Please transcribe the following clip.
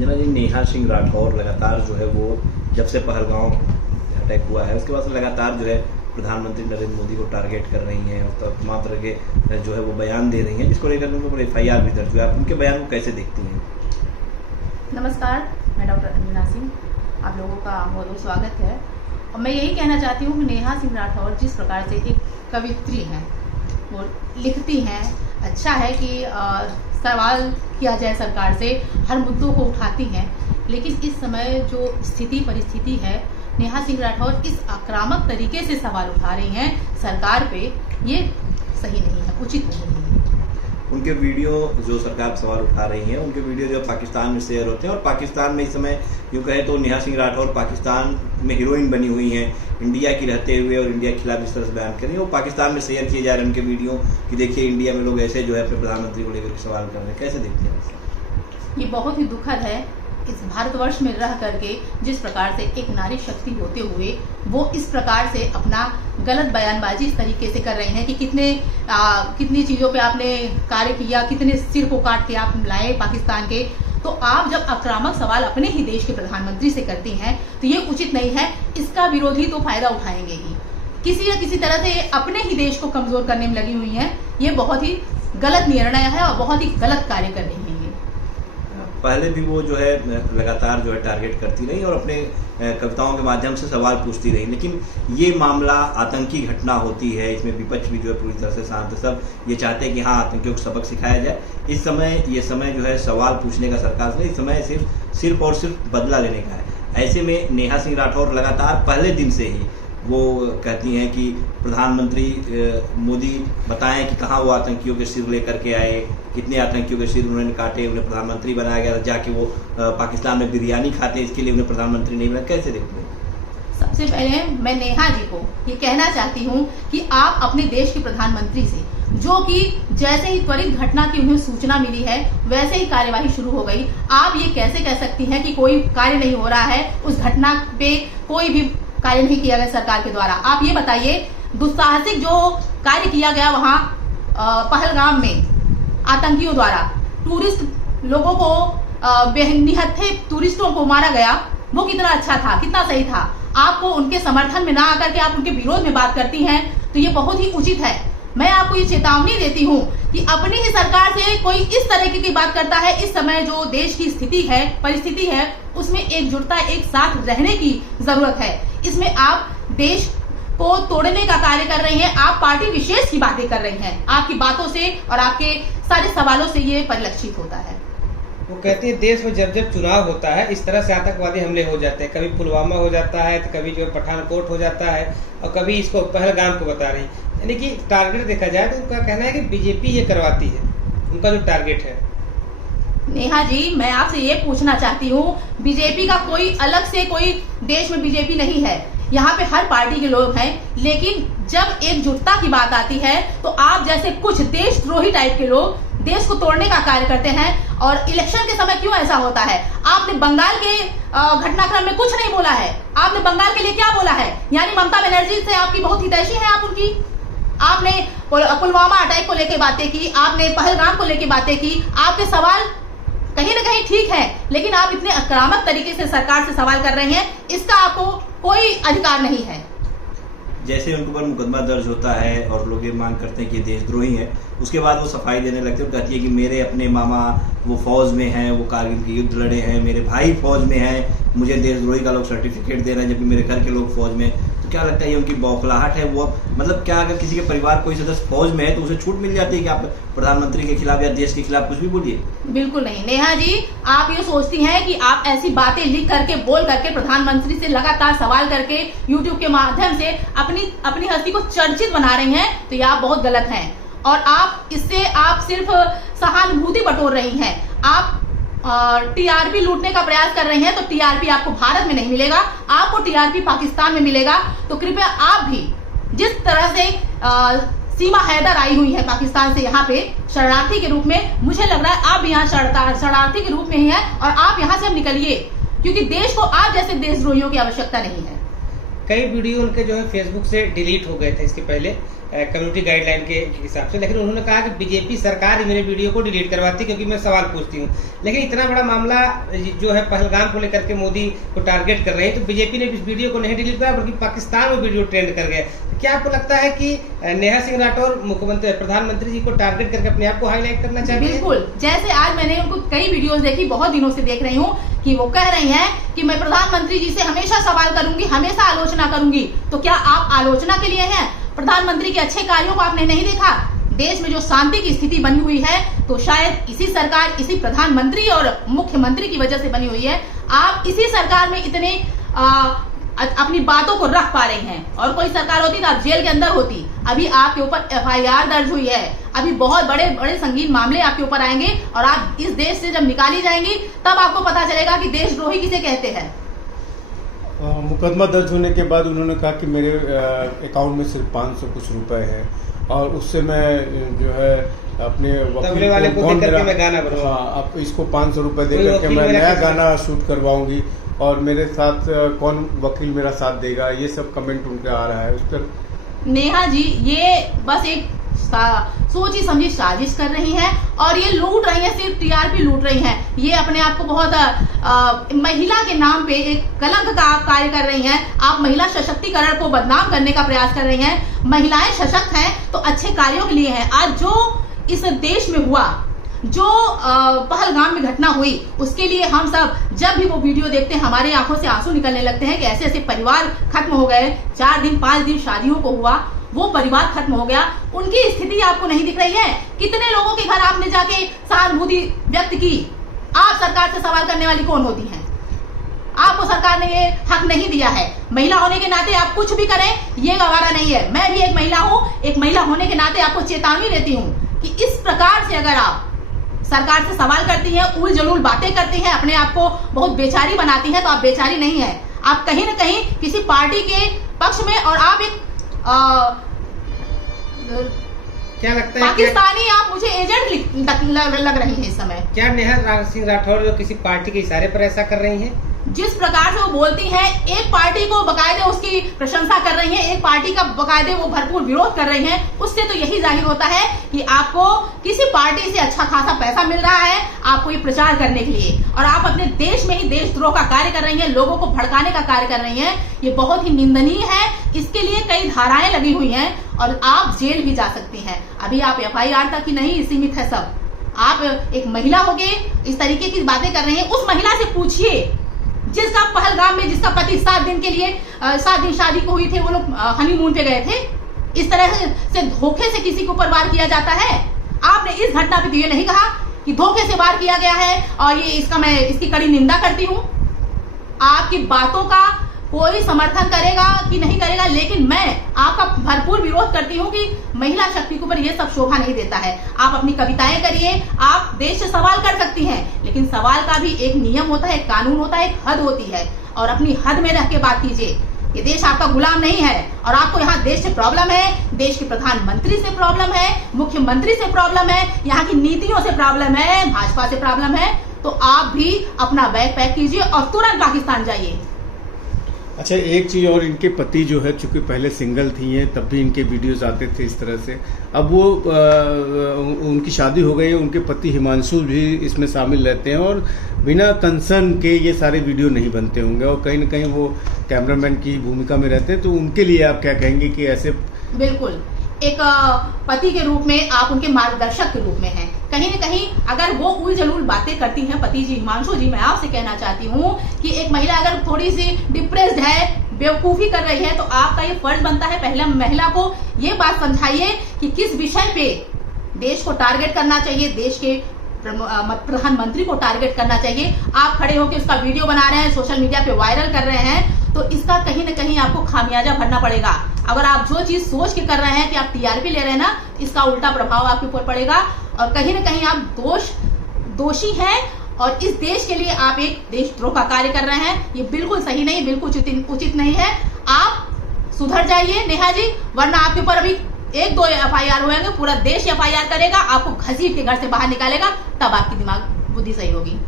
अंजना जी, नेहा सिंह राठौर लगातार जो है वो जब से पहलगांव अटैक हुआ है उसके बाद से लगातार जो है प्रधानमंत्री नरेंद्र मोदी को टारगेट कर रही हैं और तमाम तरह के जो है वो बयान दे रही हैं, जिसको लेकर उनके ऊपर FIR भी दर्ज हुआ। आप उनके बयान को कैसे देखती हैं? नमस्कार, मैं डॉक्टर अंजना सिंह, आप लोगों का बहुत बहुत स्वागत है। और मैं यही कहना चाहती हूँ कि नेहा सिंह राठौर जिस प्रकार से एक कवित्री हैं, वो लिखती हैं, अच्छा है कि सवाल किया जाए सरकार से, हर मुद्दों को उठाती हैं, लेकिन इस समय जो स्थिति परिस्थिति है, नेहा सिंह राठौर इस आक्रामक तरीके से सवाल उठा रही हैं सरकार पे, ये सही नहीं है, उचित नहीं है। उनके वीडियो जो सरकार सवाल उठा रही हैं, उनके वीडियो जो पाकिस्तान में शेयर होते हैं और पाकिस्तान में इस समय यूँ कहें तो नेहा सिंह राठौर पाकिस्तान में हीरोइन बनी हुई हैं, इंडिया की रहते हुए और इंडिया के खिलाफ इस तरह से बयान कर रही हैं। वो पाकिस्तान में शेयर किए जा रहे हैं उनके वीडियो कि देखिए इंडिया में लोग ऐसे जो है अपने प्रधानमंत्री को लेकर सवाल कर रहे हैं, कैसे देखते हैं? ये बहुत ही दुखद है, इस भारतवर्ष में रह करके जिस प्रकार से एक नारी शक्ति होते हुए वो इस प्रकार से अपना गलत बयानबाजी इस तरीके से कर रहे हैं कि कितनी चीज़ों पे आपने कार्य किया, कितने सिर को काट के आप लाए पाकिस्तान के। तो आप जब आक्रामक सवाल अपने ही देश के प्रधानमंत्री से करती हैं तो ये उचित नहीं है। इसका विरोधी तो फायदा उठाएंगे ही, किसी न किसी तरह से अपने ही देश को कमजोर करने में लगी हुई हैं। ये बहुत ही गलत निर्णय है और बहुत ही गलत कार्य कर रही है। पहले भी वो जो है लगातार जो है टारगेट करती रही और अपने कविताओं के माध्यम से सवाल पूछती रही, लेकिन ये मामला आतंकी घटना होती है, इसमें विपक्ष भी जो है पूरी तरह से शांत, सब ये चाहते हैं कि हाँ आतंकियों को सबक सिखाया जाए। इस समय ये समय जो है सवाल पूछने का सरकार से, इस समय सिर्फ और सिर्फ बदला लेने का है। ऐसे में नेहा सिंह राठौर लगातार पहले दिन से ही वो कहती हैं कि प्रधानमंत्री मोदी बताएं कि कहाँ वो आतंकियों के सिर लेकर के आए, कितने आतंकियों के सिर उन्होंने काटे, उन्हें प्रधानमंत्री बनाया गया, जाके वो पाकिस्तान में बिरयानी खाते, इसके लिए उन्हें प्रधानमंत्री नहीं बना। कैसे देखते हैं? सबसे पहले मैं नेहा जी को ये कहना चाहती हूँ कि आप अपने देश के प्रधानमंत्री से, जो कि जैसे ही त्वरित घटना की उन्हें सूचना मिली है वैसे ही कार्यवाही शुरू हो गई, आप ये कैसे कह सकती हैं कि कोई कार्य नहीं हो रहा है, उस घटना पे कोई भी कार्य नहीं किया गया सरकार के द्वारा? आप ये बताइए, दुस्साहसिक जो कार्य किया गया वहां पहलगाम में आतंकियों द्वारा टूरिस्ट लोगों को बेनिहत्थे टूरिस्टों को मारा गया, वो कितना अच्छा था, कितना सही था? आपको उनके समर्थन में ना आकर के आप उनके विरोध में बात करती हैं, तो ये बहुत ही उचित है। मैं आपको ये चेतावनी देती हूँ कि अपनी ही सरकार से कोई इस तरह की बात करता है, इस समय जो देश की स्थिति है, परिस्थिति है, उसमें एकजुटता, एक साथ रहने की जरूरत है। इसमें आप देश को तोड़ने का कार्य कर रही हैं, आप पार्टी विशेष की बातें कर रही हैं। आपकी बातों से और आपके सारे सवालों से ये परिलक्षित होता है। वो कहती है देश में जब जब चुनाव होता है इस तरह से आतंकवादी हमले हो जाते हैं, कभी पुलवामा हो जाता है तो कभी जो पठानकोट हो जाता है और कभी इसको पहलगाम को बता रही, यानी कि टारगेट देखा जाए तो उनका कहना है कि बीजेपी ये करवाती है, उनका जो टारगेट है। नेहा जी, मैं आपसे ये पूछना चाहती हूँ, बीजेपी का कोई अलग से कोई देश में बीजेपी नहीं है, यहाँ पे हर पार्टी के लोग हैं, लेकिन जब एकजुटता की बात आती है तो आप जैसे कुछ देशद्रोही टाइप के लोग देश को तोड़ने का कार्य करते हैं। और इलेक्शन के समय क्यों ऐसा होता है? आपने बंगाल के घटनाक्रम में कुछ नहीं बोला है, आपने बंगाल के लिए क्या बोला है? यानी ममता बनर्जी से आपकी बहुत हितैषी है आप उनकी। आपने पुलवामा अटैक को लेकर बातें की, आपने पहलगाम को लेकर बातें की, आपके सवाल कहीं ना कहीं ठीक है, लेकिन आप इतने आक्रामक तरीके से सरकार से सवाल कर रहे हैं, इसका आपको कोई अधिकार नहीं है। जैसे उनके ऊपर मुकदमा दर्ज होता है और लोग ये मांग करते हैं कि देशद्रोही है, उसके बाद वो सफाई देने लगते हैं और कहती है कि मेरे अपने मामा वो फौज में हैं, वो कारगिल के युद्ध लड़े हैं, मेरे भाई फौज में हैं, मुझे देशद्रोही का लोग सर्टिफिकेट दे रहे हैं जबकि मेरे घर के लोग फौज में। तो क्या लगता है ये उनकी बौखलाहट है? वो मतलब क्या अगर किसी के परिवार कोई सदस्य फौज में है तो उसे छूट मिल जाती है कि आप प्रधानमंत्री के खिलाफ या देश के खिलाफ कुछ भी बोलिए? बिल्कुल नहीं नेहा जी, आप ये सोचती हैं कि आप ऐसी बातें लिख करके, बोल करके, प्रधानमंत्री से लगातार सवाल करके यूट्यूब के माध्यम से अपनी हस्ती को चर्चित बना रही हैं, तो ये आप बहुत गलत हैं। और आप इससे आप सिर्फ सहानुभूति बटोर रही हैं, आप टीआरपी लूटने का प्रयास कर रही हैं। तो टीआरपी आपको भारत में नहीं मिलेगा, आपको टीआरपी पाकिस्तान में मिलेगा। तो कृपया आप भी जिस तरह से सीमा हैदर आई हुई है पाकिस्तान से यहाँ पे शरणार्थी के रूप में, मुझे लग रहा है आप यहाँ शरणार्थी के रूप में ही हैं और आप यहाँ से अब निकलिए, क्योंकि देश को आप जैसे देशद्रोहियों की आवश्यकता नहीं है। कई वीडियो उनके जो है फेसबुक से डिलीट हो गए थे इसके पहले कम्युनिटी गाइडलाइन के हिसाब से, लेकिन उन्होंने कहा कि बीजेपी सरकार ही मेरे वीडियो को डिलीट करवाती क्योंकि मैं सवाल पूछती हूँ। लेकिन इतना बड़ा मामला जो है पहलगाम को लेकर के मोदी को टारगेट कर रहे हैं, तो बीजेपी ने इस वीडियो को नहीं डिलीट किया बल्कि पाकिस्तान में वीडियो ट्रेंड कर गया। तो क्या आपको लगता है कि नेहा सिंह राठौर मुख्यमंत्री प्रधानमंत्री जी को टारगेट करके अपने आप को हाईलाइट करना चाहते हैं? बिल्कुल, जैसे आज मैंने उनको कई वीडियोस देखी, बहुत दिनों से देख रही हूँ कि वो कह रही हैं कि मैं प्रधानमंत्री जी से हमेशा सवाल करूंगी, हमेशा आलोचना करूंगी। तो क्या आप आलोचना के लिए हैं? प्रधानमंत्री के अच्छे कार्यों को आपने नहीं देखा? देश में जो शांति की स्थिति बनी हुई है तो शायद इसी सरकार, इसी प्रधानमंत्री और मुख्यमंत्री की वजह से बनी हुई है। आप इसी सरकार में इतने अपनी बातों को रख पा रही हैं, और कोई सरकार होती तो आप जेल के अंदर होती। अभी आपके ऊपर FIR दर्ज हुई है, अभी बहुत बड़े बड़े संगीन मामले आपके ऊपर आएंगे, और आप इस देश से जब निकाली जाएंगी तब आपको पता चलेगा कि देशद्रोही किसे कहते हैं। मुकदमा दर्ज होने के बाद उन्होंने कहा कि मेरे अकाउंट में सिर्फ 500 कुछ रुपए है, और उससे मैं जो है अपने वकील वाले को देकर के मैं गाना बनूंगा। अब इसको 500 रुपए देकर के मैं नया गाना शूट करवाऊंगी, और मेरे साथ कौन वकील मेरा साथ देगा, ये सब कमेंट उनका आ रहा है उस पर। नेहा जी ये बस एक सोची समझी साजिश कर रही हैं, और ये लूट रही हैं, सिर्फ TRP लूट रही हैं। ये अपने आप को बहुत महिला के नाम पे एक कलंक का कार्य कर रही हैं। आप महिला सशक्तिकरण को बदनाम करने का प्रयास कर रही हैं। महिलाएं सशक्त हैं तो अच्छे कार्यों के लिए हैं। आज जो इस देश में हुआ, जो पहलगाम में घटना हुई, उसके लिए हम सब जब भी वो वीडियो देखते हैं हमारे आंखों से आंसू निकलने लगते हैं कि ऐसे ऐसे परिवार खत्म हो गए। 4 दिन 5 दिन शादियों को हुआ, वो परिवार खत्म हो गया। उनकी स्थिति आपको नहीं दिख रही है? कितने लोगों के घर आपने जाके सहानुभूति व्यक्त की? आप सरकार से सवाल करने वाली कौन होती हैं? आपको सरकार ने ये हक नहीं दिया है। महिला होने के नाते आप कुछ भी करें ये गवारा नहीं है। मैं भी एक महिला हूँ, एक महिला होने के नाते आपको चेतावनी देती हूँ कि इस प्रकार से अगर आप सरकार से सवाल करती हैं, उल जलूल बातें करती हैं, अपने आप को बहुत बेचारी बनाती हैं, तो आप बेचारी नहीं है। आप कहीं न कहीं किसी पार्टी के पक्ष में, और आप एक क्या लगता है पाकिस्तानी आप मुझे एजेंट लग रही है इस समय। क्या नेहा सिंह राठौर जो किसी पार्टी के इशारे पर ऐसा कर रही हैं? जिस प्रकार से वो बोलती हैं, एक पार्टी को बकायदे उसकी प्रशंसा कर रही हैं, एक पार्टी का बकायदे वो भरपूर विरोध कर रही हैं, उससे तो यही जाहिर होता है कि आपको किसी पार्टी से अच्छा खासा पैसा मिल रहा है आपको ये प्रचार करने के लिए, और आप अपने देश में ही देशद्रोह का कार्य कर रही हैं, लोगों को भड़काने का कार्य कर रही हैं। ये बहुत ही निंदनीय है। इसके लिए कई धाराएं लगी हुई हैं और आप जेल भी जा सकती हैं। अभी आप FIR तक ही नहीं सीमित है सब। आप एक महिला होके इस तरीके की बातें कर रही हैं। उस महिला से पूछिए जिसका पहलगाम में जिसका पति 7 दिन के लिए 7 दिन शादी को हुई थे, वो लोग हनीमून पे गए थे। इस तरह से धोखे से किसी के ऊपर वार किया जाता है? आपने इस घटना पे तो ये नहीं कहा कि धोखे से वार किया गया है, और ये मैं इसकी कड़ी निंदा करती हूँ। आपकी बातों का कोई समर्थन करेगा कि नहीं करेगा, लेकिन मैं आपका भरपूर विरोध करती हूँ कि महिला शक्ति के ऊपर ये सब शोभा नहीं देता है। आप अपनी कविताएं करिए, आप देश से सवाल कर सकती हैं, लेकिन सवाल का भी एक नियम होता है, एक कानून होता है, एक हद होती है, और अपनी हद में रह के बात कीजिए। ये देश आपका गुलाम नहीं है, और आपको यहाँ देश से प्रॉब्लम है, देश के प्रधानमंत्री से प्रॉब्लम है, मुख्यमंत्री से प्रॉब्लम है, यहाँ की नीतियों से प्रॉब्लम है, भाजपा से प्रॉब्लम है। तो आप भी अपना बैग पैक कीजिए और तुरंत पाकिस्तान जाइए। अच्छा, एक चीज़ और, इनके पति जो है चूंकि पहले सिंगल थी हैं, तब भी इनके वीडियोस आते थे इस तरह से। अब वो उनकी शादी हो गई है, उनके पति हिमांशु भी इसमें शामिल रहते हैं, और बिना कंसर्न के ये सारे वीडियो नहीं बनते होंगे, और कहीं ना कहीं वो कैमरामैन की भूमिका में रहते हैं। तो उनके लिए आप क्या कहेंगे कि ऐसे? बिल्कुल, एक पति के रूप में आप उनके मार्गदर्शक के रूप में हैं। कहीं न कहीं अगर वो उल जलूल बातें करती हैं पति जी, हिमांशु जी, मैं आपसे कहना चाहती हूँ कि एक महिला अगर थोड़ी सी डिप्रेस्ड है, बेवकूफी कर रही है, तो आपका ये फर्ज बनता है पहले महिला को ये बात समझाइए कि किस विषय पे देश को टारगेट करना चाहिए, देश के प्रधानमंत्री को टारगेट करना चाहिए। आप खड़े होकर उसका वीडियो बना रहे हैं, सोशल मीडिया पे वायरल कर रहे हैं, तो इसका कहीं न कहीं आपको खामियाजा भरना पड़ेगा। अगर आप जो चीज सोच के कर रहे हैं कि आप TRP ले रहे हैं ना, इसका उल्टा प्रभाव आपके ऊपर पड़ेगा, और कहीं न कहीं आप दोषी हैं, और इस देश के लिए आप एक देशद्रोह का कार्य कर रहे हैं। ये बिल्कुल सही नहीं, बिल्कुल उचित नहीं है। आप सुधर जाइए नेहा जी, वरना आपके ऊपर अभी 1-2 FIR होंगे, पूरा देश FIR करेगा, आपको घसीट के घर से बाहर निकालेगा, तब आपकी दिमाग बुद्धि सही होगी।